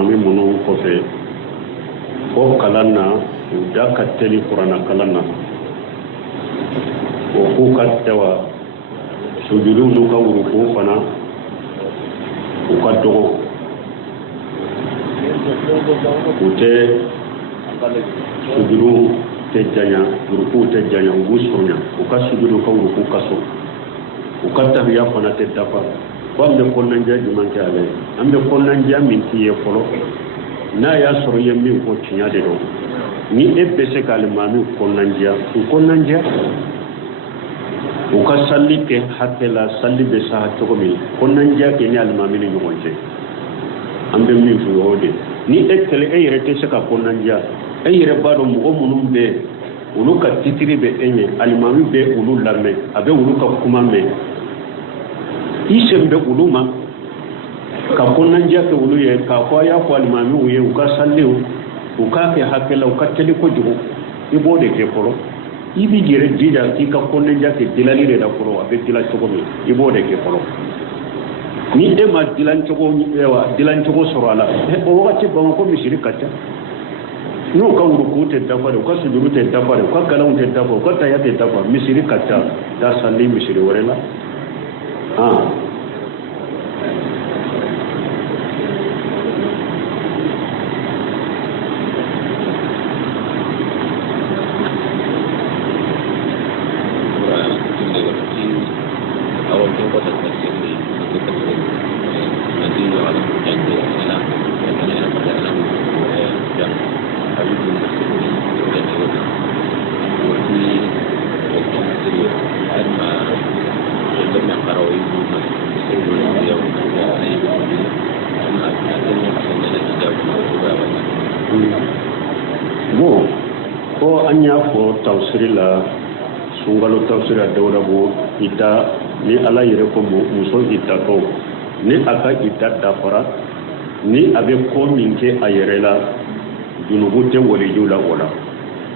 mami mono ko fe ko kalanna da ka teli qur'ana kalanna o ku ka tawa sujudu nu ka wuru ko fana o ka dogo ute sujudu te janya ruku te janya ngusunya o ka sujudu ka wuru ko kaso o ka tabiya fana te dafa ko ambe konnanja jumanke ale ambe konnanja min tiye folo na ya soro yemmin ko tinya de do ni ebbe se kalimami konnanja o ka salli ke hakela salli be sa to mi konnanja ke ni almami ni ngonje ambe min fu yode ni ekkele e yere se ka konnanja e yere bado mo munum be ulu ka titiri be enye almami be ulu lamme abe ulu ka kuma me isembe uluma ka konnanja ke ulu ye ka ko ya ko almami uye u ka salli u ka ke hakela u ka tele ko jugo ibo de ke poro ibi gere dida ki ka konnanja ke dilali de da poro abe dilal to ko mi ibo de ke poro ni de ma dilan to ko ewa dilan to ko sorala o wakati ba ko mi shirika ta no ka uruku te dafa ka sujuru te dafa ka kalaun te dafa ka ta ya te dafa mi shirika ta da salli mi shiri warela ko anya ko tawsirila sungalo tawsira dawda bo ita ni ala yere ko muso ita ko ni aka ita dafara ni abe ko minke ayerela junubu te wali jula wala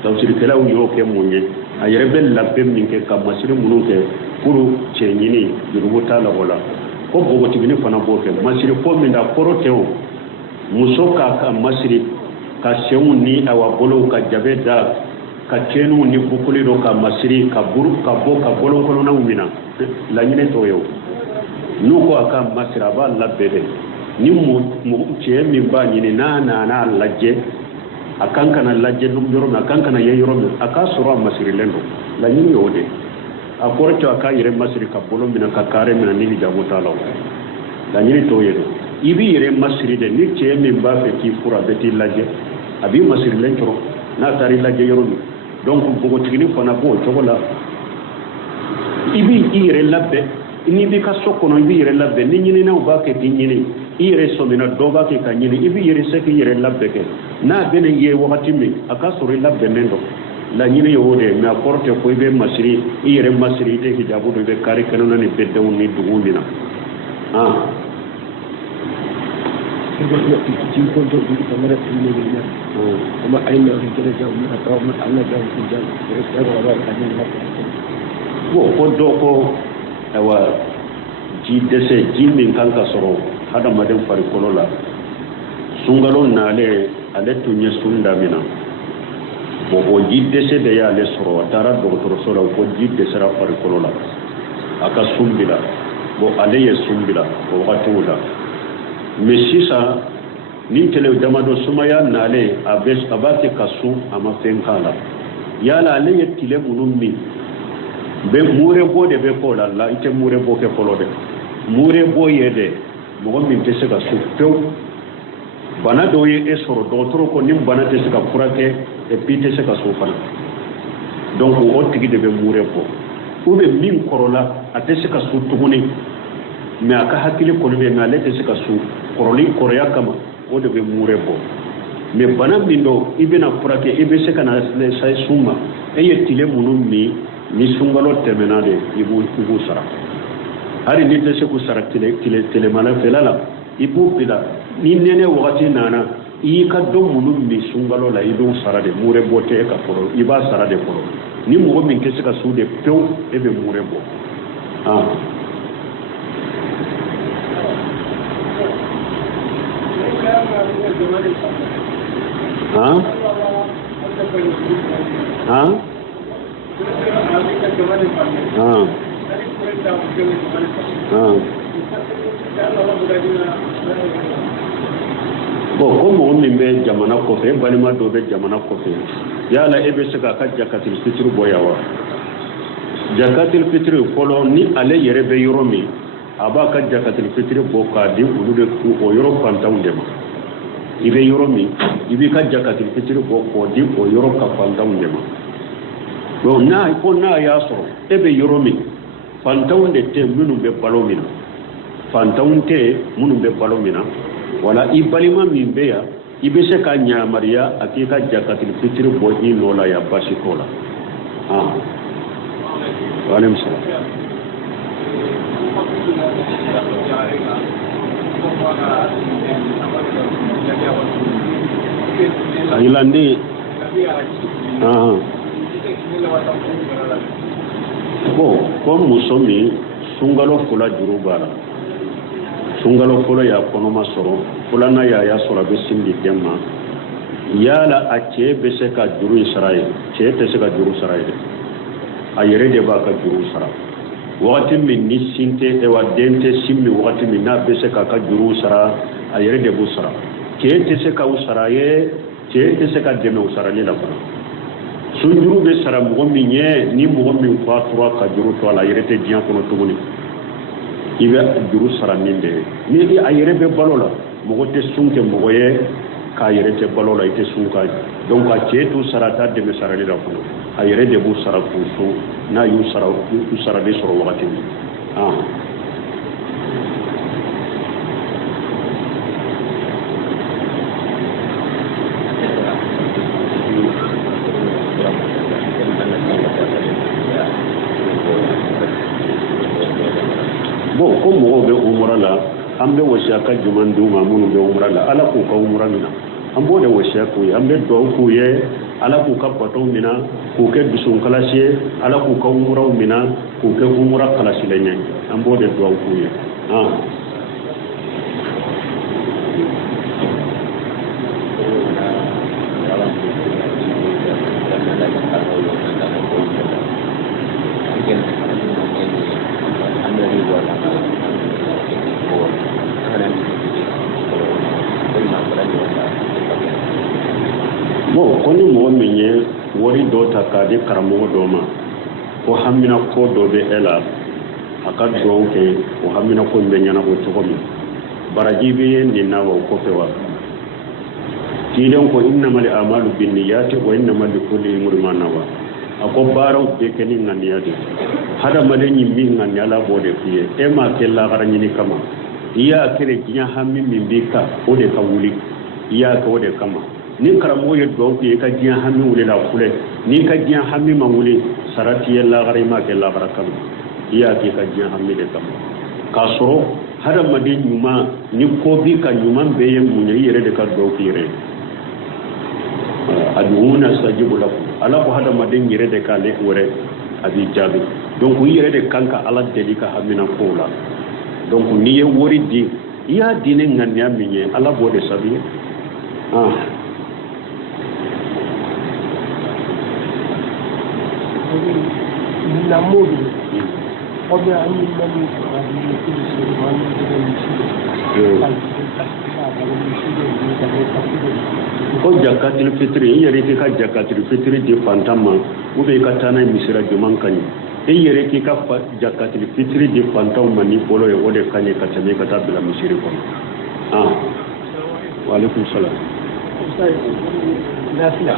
tawsir kala yo ke munye ayere bel labbe minke ka masiri mununke kuru chenyini junubu ta la wala ko bogo tibini fana bo ke masiri ko minda koroteo muso ka masiri ka sewu ni awa bolo ka jabe da ka kenu ni bukuli do ka masiri ka buru ka bo ka bolo kono na umina la nyine to yo nu ko aka masira ba labede ni mu che mi ba nyine na laje akan kana laje dum yoro na akan kana yeyoro aka sura masiri lendo la nyine yo de akorto aka yire masiri ka bolo mina ka kare mina ni jabu talaw la nyine to yedo ibi yire masiri de ni che mi ba fe ki fura beti laje abi masir lencoro na tari la jeyoro donc bogo tigini fana bo togola ibi ire labbe ni bi ka sokono ibi ire labbe ni nyini na ba ke tinyini ire somina do ba ke kanyini ibi ire se ke ire labbe ke na bene ye wakati mi aka sori labbe mendo la nyini yode mi aporte ko be masiri ire masiri de hijabu do be kari kanona ni bedde woni dugundina kuma aina da kire da mu ta kawo mun Allah da ku jan da ba ka ne na ko do ko awa ji dese jimin kanka soro hada madan fari kolola sungalo nale ale tunye sunda mina bo ji dese de ya le soro tara doktor soro ko ji dese ra fari kolola aka sumbila bo ale ye sumbila bo watula mesisa nin tele damado sumaya nale abes abate kasu ama fenkala yala ale yetile munummi be mure bo de be ko la ite mure bo ke kolode mure bo yede mo min tese ka su pew bana do ye esoro do toro ko nim bana tese ka furake e pite se ka su fana donc o tigi de be mure bo ube min korola atese ka su tuguni me aka hakile ko be ngale tese ka su koroli koroya kama o de be mure bo me bana bindo ibena furake ibe se kana sai suma e yetile munum ni sungalo terminade ibu sara hari ni tese ku sara tele mala felala ibu bila ni nene wakati nana i ka do munum mi sungalo la ibu sara de mure bo te ka foro iba sara de foro ni mo min tese ka su de pew e be mure bo bon ko mɔgɔ min bɛ jamana kɔfɛ balima dɔ bɛ jamana kɔfɛ yala e bɛ se k'a ka jakatil fitiri bɔ yan wa jakatil fitiri fɔlɔ ni ale yɛrɛ bɛ yɔrɔ min a b'a ka jakatil fitiri bɔ k'a di olu de o yɔrɔ fantanw de ma i bɛ yɔrɔ min i b'i ka jakatil fitiri bɔ k'o di o yɔrɔ ka fantanw de ma donc n'a y'a sɔrɔ e bɛ yɔrɔ min fantanw de tɛ minnu bɛ balo min na fantanw tɛ minnu bɛ balo min na wala i balima min bɛ yan i bɛ se ka ɲamariya a k'i ka jakatil fitiri bɔ i nɔ la yan basi t'o la waaleykum salaam ayilandi bon ko muso min sunkalo fila juru b'a la sunkalo fɔlɔ y'a kɔnɔma sɔrɔ filanan y'a sɔrɔ a bɛ sin di den ma yala a cɛ bɛ se ka juru in sara ye cɛ tɛ se ka juru sara ye dɛ a yɛrɛ de b'a ka juru sara wagati min ni sin tɛ wa den tɛ sin min wagati min n'a bɛ se k'a ka juru sara a yɛrɛ de b'u sara cɛ tɛ se k'u sara ye cɛ tɛ se ka dɛmɛ u sarali la fana sunjuru bɛ sara mɔgɔ min ye ni mɔgɔ min fatura ka juru to a la a yɛrɛ tɛ diɲɛ kɔnɔ tuguni i bɛ juru sara nin de ye ni a yɛrɛ bɛ balo la mɔgɔ tɛ sun kɛ mɔgɔ ye k'a yɛrɛ tɛ balo la i tɛ sun k'a ye donc a cɛ t'u sara t'a dɛmɛ sarali la fɔlɔ a yɛrɛ de b'u sara k'u so n'a y'u sara u sarali sɔrɔ wagati min bon ko mɔgɔw bɛ umra la an bɛ wasiya ka juman d'u ma minnu bɛ umra la ala k'u ka umra minɛ an b'o de wasiya k'u ye an bɛ dugawu k'u ye ala k'u ka bateau minɛ k'u kɛ dusunkalasi ye ala k'u ka umraw minɛ k'u kɛ umra kalasilen ye an b'o de dugawu k'u ye bon ko ni mɔgɔ min ye wari dɔ ta k'a di karamɔgɔ dɔ ma ko hamina ko dɔ bɛ e la a ka dugawu kɛ o hamina ko in bɛ ɲɛnabɔ cogo min baraji bɛ nin na wa o kɔfɛ wa cilen ko innamal a'malu binniyati wa innamal likulli imrin ma nawa a ko baaraw bɛɛ kɛ ni ŋaniya de hadamaden ye min ŋaniya Ala b'o de f'i ye e m'a kɛ lahara ɲini kama i y'a kɛ diɲɛ hami min b'i kan o de ka wuli i y'a kɛ o de kama ni karamɔgɔ ye dugawu k'i ye ka diɲɛ hami wulila filɛ n'i ka diɲɛ hami ma wuli sara t'i ye lahara i m'a kɛ lahara kama i y'a kɛ ka diɲɛ hami de kama k'a sɔrɔ hadamaden ɲuman ni ko b'i ka ɲuman bɛɛ ye mun ye i yɛrɛ de ka dugawu k'i yɛrɛ ye aduuna sajibu lakum ala ko hadamaden yɛrɛ de k'ale wɛrɛ a b'i jaabi donc i yɛrɛ de kan ka ala deli ka hamina kow la donc n'i ye wari di i y'a di ni ŋaniya min ye ala b'o de sabi ye namudu ko jakatil fitri i yɛrɛ k'i ka jakatil fitri di fantan ma ou bien i ka taa n'a ye misira juman ka ɲi i yɛrɛ k'i ka jakatil fitri di fantanw ma ni bolo ye o de ka ɲi ka tɛmɛ i ka taa bila misiri kɔnɔ waaleykum salaam nafila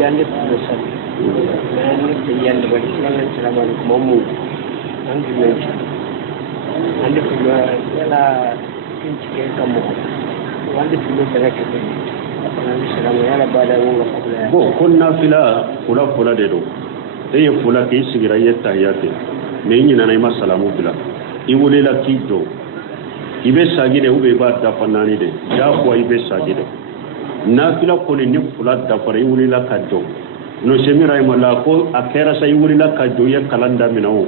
yande ko sa ne yande ba salamu alaikum mamu an ji ande ko la kinci kamo wanda filo da ke bon ko nafila fula de do e ye fula k'i sigira i ye tahiya kɛ mais i ɲinana i ma salamu bila i welela k'i jɔ i bɛ sagi de ou bien i b'a dafa naani de diyagoya i bɛ sagi de nafila kɔni ni fula dafara i welela ka jɔ no semira ma la ko a kɛra sa i welela ka jɔ i ye kalan daminɛ o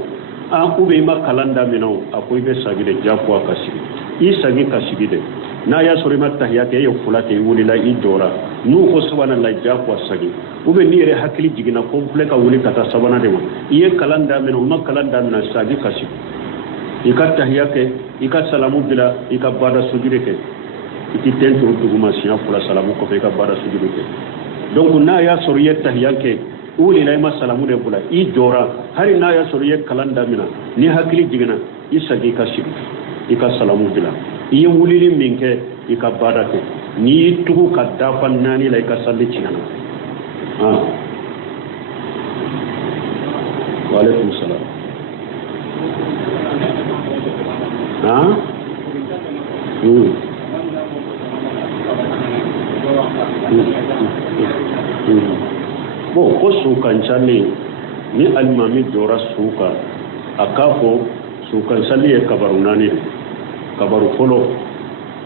ou bien i ma kalan daminɛ o a ko i bɛ sagi de diyagoya ka sigi isagi kasibide na ya sori matahiyya ke yo fulate wulila i dora nu ko subhanallah ja ko sagi ube ni re hakili jigina complet ka wuli kata sabana de ma iye kalanda men ma kalanda men sagi kasib ikat tahiyya ke ikat salamu bila ikat bada sujude ke iti tentu duguma siya fula salamu ko ikat bada sujude ke donc na ya sori tahiyya ke wuli lay ma salamu de bula i dora hari na ya sori kalanda mina ni hakili jigina isagi kasib ikat salamu bila iye wulili min kɛ i ka baara kɛ n'i y'i tugu ka dafa naani la i ka salli tiɲɛna waaleykum salaam bon ko suukancali ni alimami jɔra suu kan a k'a fɔ suukancali ye kabaru naani de kabaru folo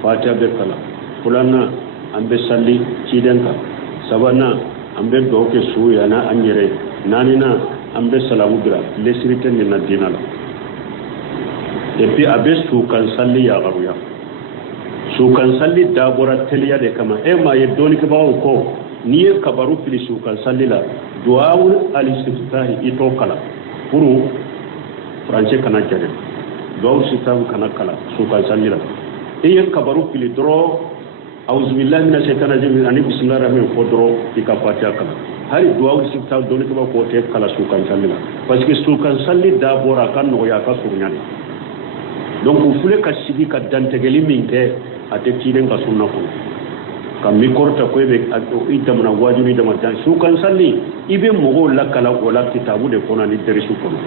fatiha be kala fulana ambe salli cidenka sabana ambe doke suya na anyere nanina ambe salamu gira lesirite ni na dinala et puis abe su kan salli ya garuya su kan salli dabora teliya de kama e ma ye doni ke bawo ko ni e kabaru fili su kan salli la duawul al-istiftahi ito kala puru français kana jare duawul sitam kana kala su kan salli la e kabaru fili dro a'udhu billahi minash shaitani rajim ani bismillahir rahmanir rahim fodro ika fatiha kala hari duawul sitam doni ke ba ko te kala su kan salli la parce que su kan salli dabora kan no ya ka surnyani donc o fule ka sigi ka dantegeli min kɛ a tɛ cilen ka sunna kɔnɔ ka mi kɔrɔta ko e bɛ i damana wajibi i dama dan su kan salli i bɛ mɔgɔw lakala o la kitabu de kɔnɔ ani dɛrisu kɔnɔ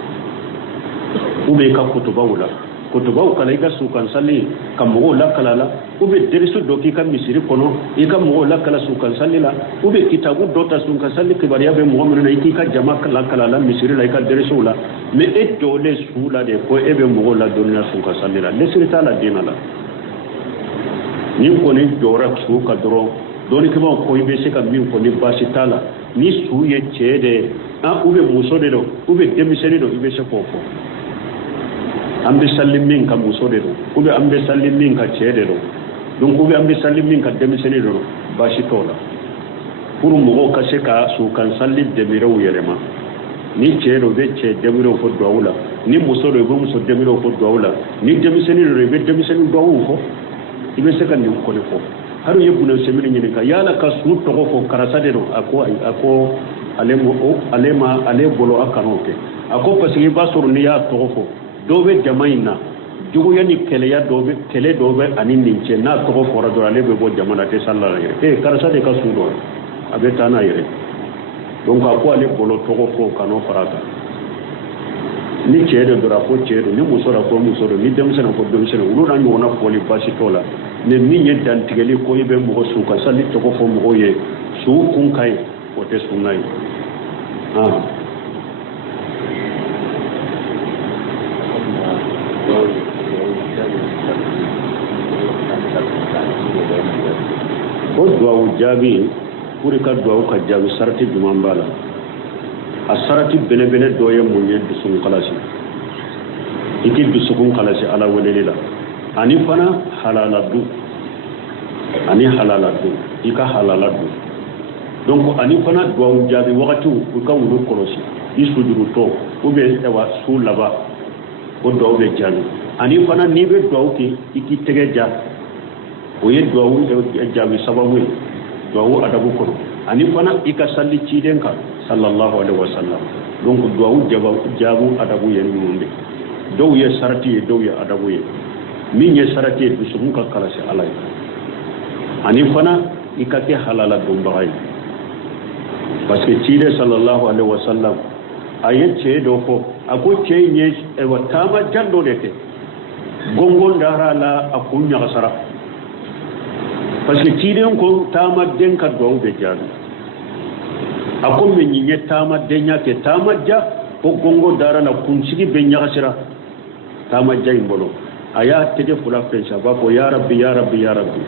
ou bien i ka kutubaw la kutubaw kala i ka su kan salli ka mɔgɔw lakala la ou bien dɛrisu dɔ k'i ka misiri kɔnɔ i ka mɔgɔw lakala su kan salli la ou bien kitabu dɔ ta su kan salli kibaruya bɛ mɔgɔ minnu na i k'i ka jama lakala la misiri la i ka dɛrisuw la mais e jɔlen su la de ko e bɛ mɔgɔw la dɔnniya su kan salli la lesiri t'a la den la ni kɔni jɔra su ka dɔrɔn dɔnnikɛbaw ko i bɛ se ka min fɔ ni baasi t'a la ni su ye cɛ de ou bien muso de don ou bien denmisɛnnin don i bɛ se k'o fɔ an bɛ salli min ka muso de don ou bien an bɛ salli min ka cɛ de don donc ou bien an bɛ salli min ka denmisɛnnin de don baasi t'o la pour mɔgɔw ka se ka su kan salli demirew yɛlɛma ni cɛ dɔ bɛ cɛ demirew fɔ duwawu la ni muso dɔ bɛ muso demirew fɔ duwawu la ni denmisɛnnin dɔ bɛ denmisɛnnin duwawu fɔ i bɛ se ka nin kɔni fɔ hali ye bunɛ sɛmini ɲininka yala ka su tɔgɔ fɔ karisa de don a ko ale bolo a kan'o kɛ a ko parce que i b'a sɔrɔ n'i y'a tɔgɔ fɔ dɔw bɛ jama in na juguya ni kɛlɛ dɔw bɛ ani nin cɛ n'a tɔgɔ fɔra dɔrɔn ale bɛ bɔ jama na tɛ sali la yɛrɛ karisa de ka su dɔ a bɛ taa n'a yɛrɛ donc a ko ale bolo tɔgɔ fɔ kan'o fara kan ni cɛ de dɔrɔn a ko cɛ don ni muso da ko muso don ni denmisɛnnin ko denmisɛnnin olu n'a ɲɔgɔnna fɔli baasi t'o la mais min ye dantigɛli ko i bɛ mɔgɔ su ka sali tɔgɔ fɔ mɔgɔw ye su kun ka ɲi o tɛ sunna ye o duwawu jaabi pour i ka duwawu ka jaabi sarati jumɛn b'a la a sarati belebele dɔ ye mun ye dusukun kalasi i k'i dusukun kalasi ala weleli la ani fana halala du i ka halala du donc ani fana duwawu jaabi wagatiw i ka wulu kɔlɔsi i sujurutɔ ou bien su laban o duwawu bɛ jaabi ani fana n'i bɛ duwawu kɛ i k'i tɛgɛ ja o ye duwawu jaabi sababu ye duwawu adabu kɔnɔ ani fana i ka salli ciden kan sallallahu alaihi wasallam donc duwawu jaabu adabu ye ninnu de dɔw ye sarati ye dɔw ye adabu ye min ye sarati ye dusukun ka kalasi ala ye ani fana i ka kɛ halala donbaga ye parce que ciden sallallahu alaihi wasallam a ye cɛ dɔ fɔ a ko cɛ in ye taama jan dɔ de kɛ gongon dara la a kun ɲagasara parce que ciden ko taama den ka duwawu bɛ jaabi a ko mɛ ɲin ye taama denya kɛ taama ja ko gongo dara la kunsigi bɛ ɲagasira taama ja in bolo a y'a tɛgɛ fila fɛnsi a b'a fɔ ya rabbi ya rabbi ya rabbi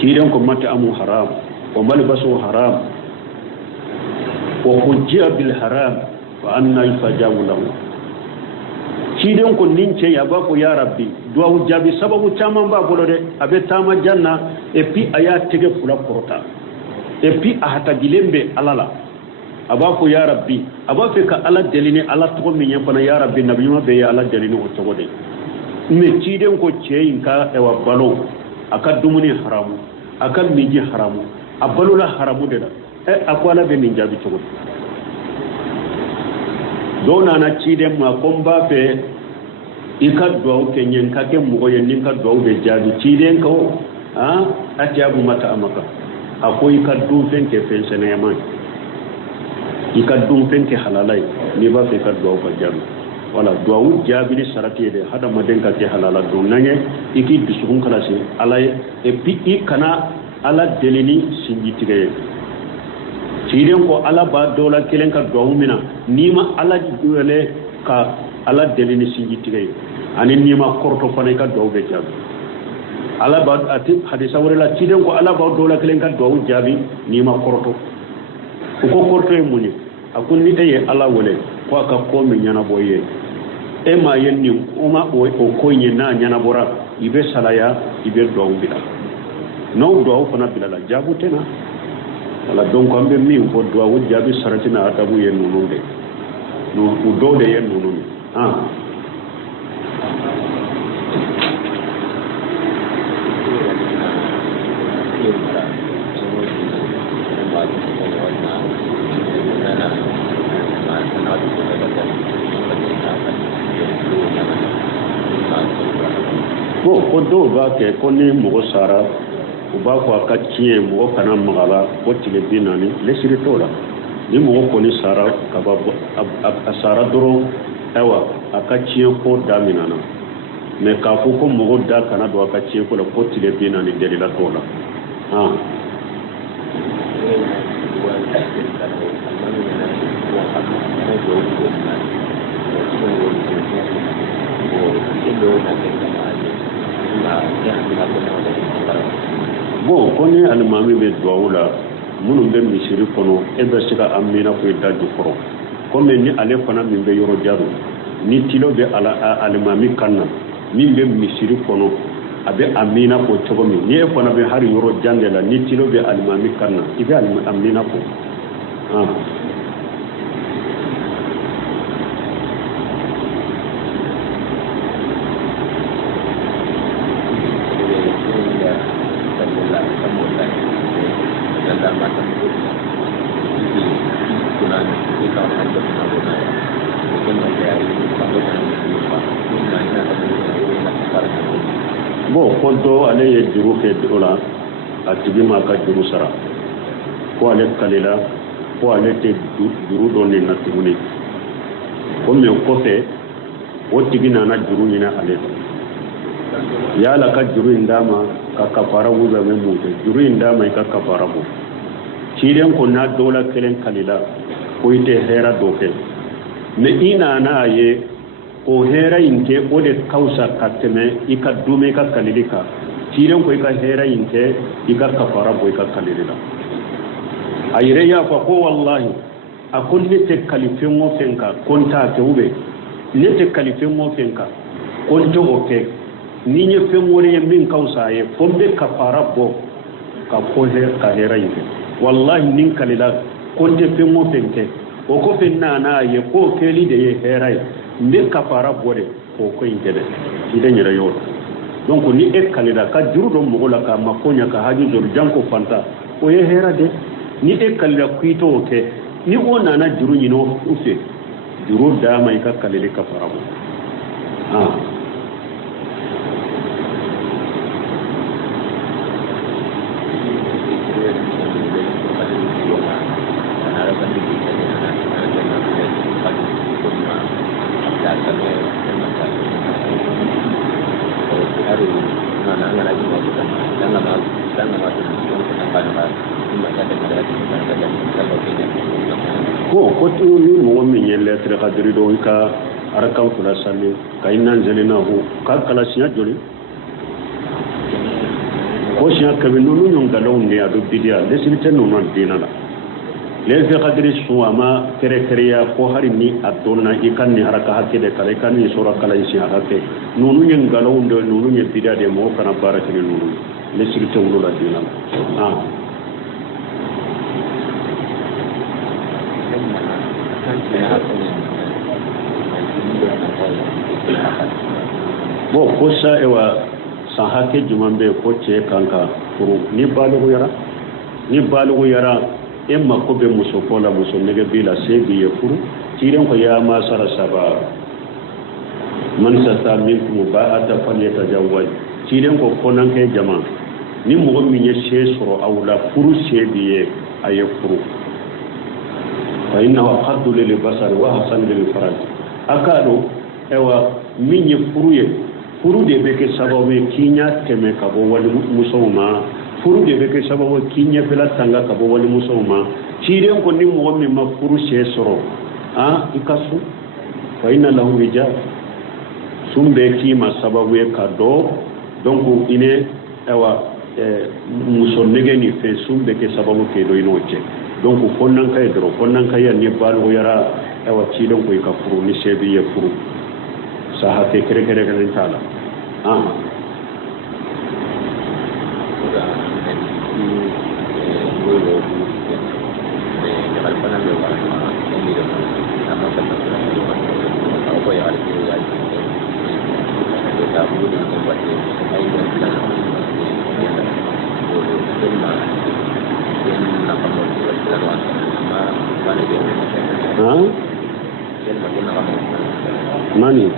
ciden ko mate amu haram wa malbasu haram wa hujjiya bil haram fa anna yustajabu lahu ciden ko nin ce ya ba ko ya rabbi duwa jabi sababu caman ba bolo de abe tama janna et puis aya tege fula korota et puis a hata gilembe alala aba ko ya rabbi aba fe ka ala delini ala to min yafana ya rabbi nabiyuma be ya ala delini o to gode me ciden ko ceyin ka e wa balo aka dumuni haramu aka miji haramu abalula haramu de la akwala be min jabi to gode dona na ciden ma komba fe ika duwa kenyen ka ke mugo yen ka duwa be jabi ciden ko atiabu mata amaka akoy ka du fen ke fen sene yaman ika du fen ke halalai ni ba fe ka duwa ko jabi wala duwa jabi ni sarati de hada maden ka ke halala do nange iki bisugun kala se alay e pi ikana ala delini sinji tige ciden ko ala ba dola kelen ka duwa mina nima ala duwele ka ala delini sinji tige ani nima korto fane ka duwa be jabi ala ba ati hadisa wala ciden ko ala ba dola kelen ka duwa jabi nima korto ko korto e muni akun ni eye ala wole ko aka ko min yana boye e ma yenni uma o ko nyina nyana bora ibe salaya ibe duwa bila no duwa fana bila la jabu tena wala donc ambe mi ko duwa jabi saratina atabu yen nunu de no do de yen nunu ko do ba ke ko ni mo sara u ba ko ka tiye mo kana magala ko tile binani le siri tola ni mo ko ni sara ka ba sara doro ewa aka tiye ko daminana me ka fu ko mo da kana do aka tiye ko la ko tile binani de la tola bon koni alimami be duwawula minnu bɛ misiri kɔnɔ e bɛ se ka amina ko da jukɔrɔ comme ni ale fana min bɛ yɔrɔ jaro ni tilo bɛ alimami kan na min bɛ misiri kɔnɔ a bɛ amina ko cogo min ni e fana bɛ hari yɔrɔ jan de la ni tilo bɛ alimami kan na i bɛ amina ko bon konto ale ye juru kɛ o la a tigi ma ka juru sara ko ale kalila ko ale tɛ juru dɔ nin na tuguni ko mɛ kɔfɛ o tigi nana juru ɲini ale fɛ yala ka juru in d'a ma ka kafara wula bɛ mun kɛ juru in d'a ma i ka kafara bɔ ciden ko n'a dɔw la kelen kalila ko i tɛ hɛrɛ dɔ kɛ mɛ i nana a ye o hɛrɛ in kɛ o de kawusa ka tɛmɛ i ka dume i ka kalili kan ciden ko i ka hɛrɛ in kɛ i ka kafara bɔ i ka kalili la a yɛrɛ y'a fɔ ko wallahi a ko ne tɛ kali fɛn o fɛn kan ko n t'a kɛ ou bien ne tɛ kali fɛn o fɛn kan ko n tɛ o kɛ ni n ye fɛn wɛrɛ ye min kawusa a ye fo n bɛ kafara bɔ ka ka hɛrɛ in kɛ wallahi ni n kalila ko n tɛ fɛn o fɛn kɛ o kɔfɛ n nana a ye k'o kɛli de ye hɛrɛ ye n bɛ kafara bɔ de k'o ko in kɛ dɛ i tɛ yɛrɛ y'o la donc ni e kalila ka juru dɔ mɔgɔ la k'a ma koɲa ka haji joli janko fanta o ye hɛrɛ de ni e kalila k'i t'o kɛ ni o nana juru ɲini u fɛ juru d'a ma i ka kalili kafara bɔ ko ni mɔgɔ min ye lettre kadiri dɔ i ka arakan fila sali ka i nanzɛlina ho ka kala siɲɛ joli ko siɲɛ kɛmɛ ninnu ɲɔgɔngalɛw ne a bɛ bidiya lesili tɛ ninnu dina la les qadri suama kere ko hari ni adonna ikan ni haraka hakide kala ikan ni sura kala isi hakate nunu nyen galaw ndo nunu nyen bidade mo kana baraka ni nunu le sirte wulu la dina bo kosa ewa sahake jumambe ko ce kanka furu ni balugo yara emma ko be muso kola muso nege bila sebi ye furu tiren ko ya ma sara saba man sata minkum ba'ata falyatajawwaj tiren ko konan ke jama ni mo mi ye she soro awla furu sebi ye aye furu fa innahu aqaddu lil basar wa hasan lil faraj akado ewa min ye furu ye furu de beke sababu kinya teme kabo wali musoma furu de beke sababu kinya pela tanga kabo wali musoma tiren ko ni mo mi ma furu she soro ikasu fa inna lahu rijal sumbe ki ma sababu e kado donc ine ewa muso nege ni fe sumbe ke sababu ke do inoche donc fonnan kay dro fonnan kay ni balu yara ewa tiren ko ka furu ni shebi ye furu sahate kere kan tala Mani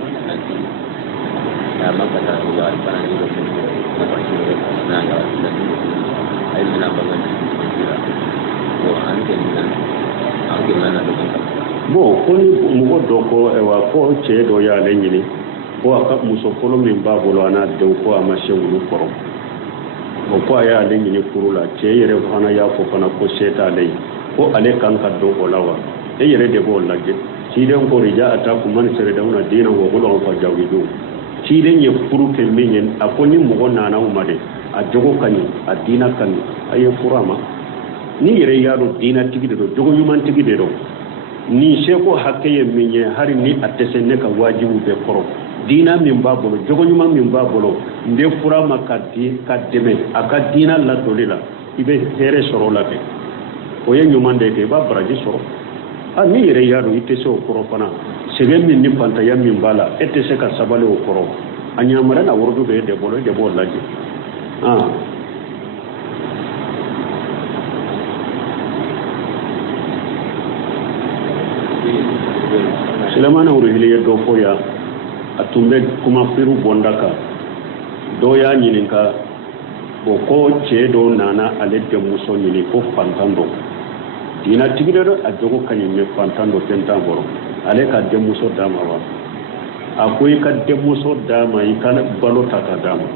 bo ko ni mo do ko e wa ko che do ya le nyini ko aka muso folo min ba bolo ana de ko ama shewulu koro o ko ya le nyini kurula che yere fana ya ko fana ko seta le ko ale kan ka do ko lawa e yere de bo laje ci den ko rija ata ku man sere da una dina wo bolo fa jawido ci den ye furu ke minyen akoni mo na umade a jogo kani a dina kani aye furama ni yere yaro dina tigide do jogo yuman tigide do ni seko hakkeye minye hari ni atesenne ka wajibu be koro dina min babolo jogo yuman min babolo nde furama kademe aka dina la dolila ibe tere soro la be o ye nyuman de ke ba braji soro ni yere yaro itese o koro fana sebe min ni panta ya min bala etese ka sabale o koro anyamara na wordu be de bolo laji silamana urihiliye do foya atumbe kuma firu bondaka do ya nyininka bo ko chedo nana alede muso nyini ko fantando dina tigidero ajogo kanyime fantando tentamboro ale ka de muso dama wa akoy ka de muso dama ikana balo taka dama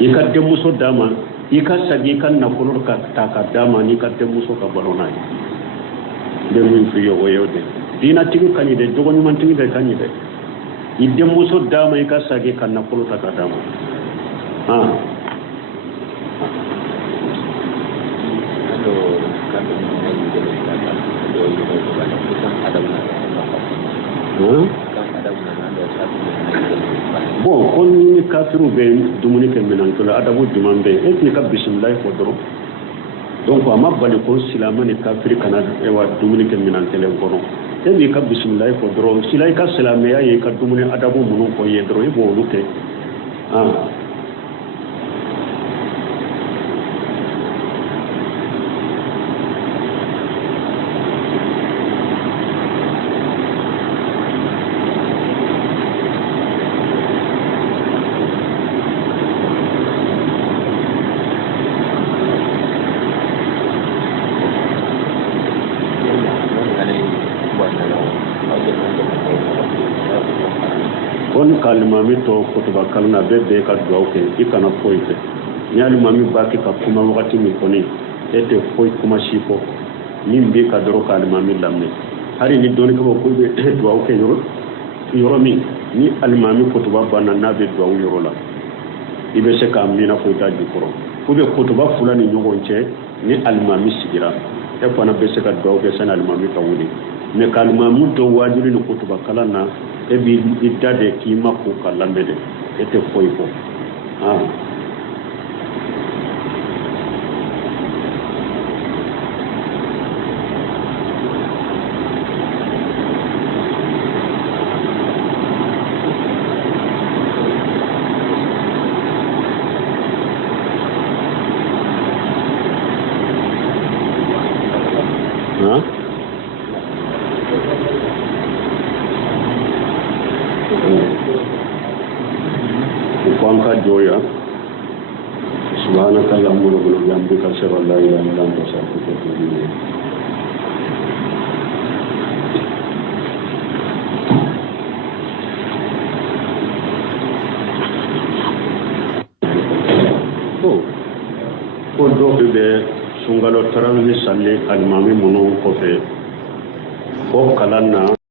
ika de muso dama ika sagi kan na kulur ka taka dama ni ka de muso ka balo nai de min fi yo yode dina tigi kanyi de jogo nyuma tigi de kanyi de idde muso dama ika sagi kan na kulur taka dama bon kon ni kafiru be dumuni ke minan to adabu dumande e ni ka bismillah ko doro donc ama bali ko silamani kafiri kana e wa dumuni ke minan tele kono e ni ka bismillah ko doro silai ka salamiya e ka dumuni adabu munun ko ye doro e bo luke kalimami to kutuba kalna bebe ka duaw ke ikana foite nyali mami baki ka kuma wakati mi koni ete foy kuma shifo nimbe ka doro kalimami lamne hari ni doni ko ko be duaw ke yoro mi ni alimami kutuba bana na be duaw yoro la ibe se ka mina foita di koro ko be kutuba fulani nyogonche ni alimami sigira e fana bɛ se ka dugawu kɛ sani alimami ka wuli mais ka alimami to wajibi ni kutuba kalan na e b'i da de k'i ma ko ka lamɛn de e tɛ foyi fɔ joya subhanaka allahumma rabbana bihamdika ashhadu an la ilaha illa anta astaghfiruka wa atubu ilayk ko dɔw bɛ sunkalo tarawele sali alimami minnu kɔfɛ o kalan na